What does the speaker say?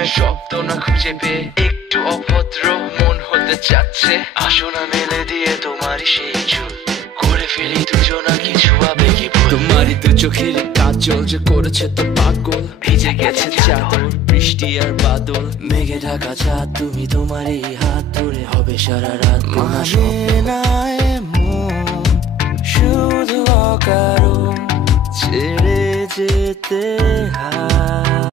প্রেমের শব্দ না খুঁজে পেয়ে একটু অভদ্র মন হতে চাচ্ছে। আসো না মেলে দিয়ে তোমারই সেই চুল, করে ফেলি দুজনা কিছু আবেগী ভুল। তোমারই দু চোখের কাজল যে করেছে তো পাগল, ভিজে গেছে চাদর বৃষ্টি আর বাদল। মেঘে ঢাকা চাঁদ তুমি তোমারই হাত ধরে হবে সারা রাত। মানে না এমন শুধু অকারণ ছেড়ে যেতে হয়।